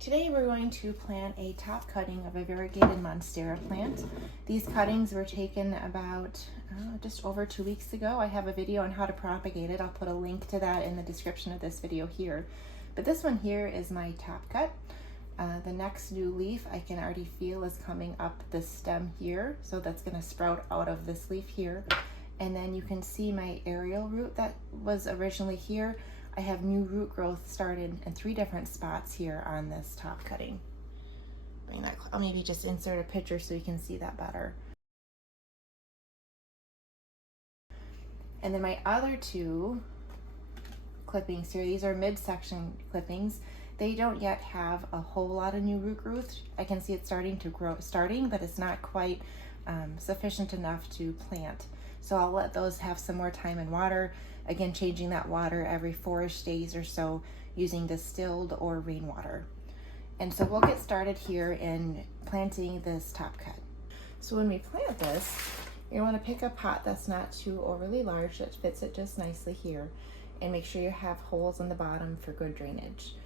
Today we're going to plant a top cutting of a variegated monstera plant. These cuttings were taken about just over 2 weeks ago. I have a video on how to propagate it. I'll put a link to that in the description of this video here. But this one here is my top cut. The next new leaf I can already feel is coming up the stem here. So that's going to sprout out of this leaf here. And then you can see my aerial root that was originally here. I have new root growth started in 3 different spots here on this top cutting. Bring that, I'll maybe just insert a picture so you can see that better. And then my other 2 clippings here, these are midsection clippings. They don't yet have a whole lot of new root growth. I can see it starting to grow, but it's not quite sufficient enough to plant. So I'll let those have some more time in water. Again, changing that water every 4-ish days or so using distilled or rainwater. And so we'll get started here in planting this top cut. So when we plant this, you want to pick a pot that's not too overly large, that fits it just nicely here. And make sure you have holes in the bottom for good drainage.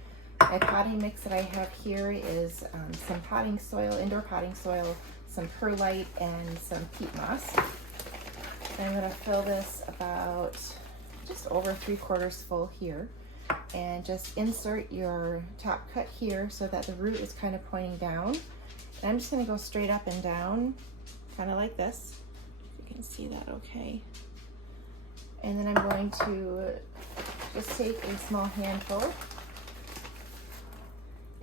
My potting mix that I have here is some potting soil, indoor potting soil, some perlite, and some peat moss. I'm going to fill this about just over 3/4 full here, and just insert your top cut here so that the root is kind of pointing down. And I'm just going to go straight up and down, kind of like this. You can see that okay. And then I'm going to just take a small handful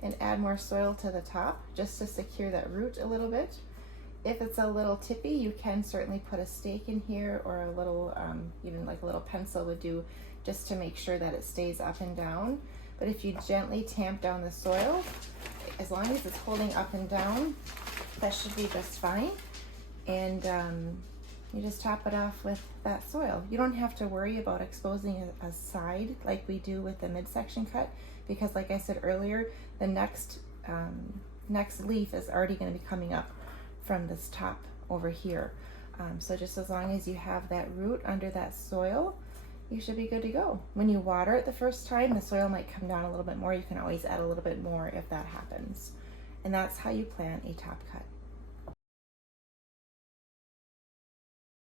and add more soil to the top just to secure that root a little bit. If it's a little tippy, you can certainly put a stake in here, or a little, even like a little pencil would do, just to make sure that it stays up and down. But if you gently tamp down the soil, as long as it's holding up and down, that should be just fine. And you just top it off with that soil. You don't have to worry about exposing a side like we do with the midsection cut, because like I said earlier, the next leaf is already going to be coming up from this top over here. So just as long as you have that root under that soil, you should be good to go. When you water it the first time, the soil might come down a little bit more. You can always add a little bit more if that happens. And that's how you plant a top cut.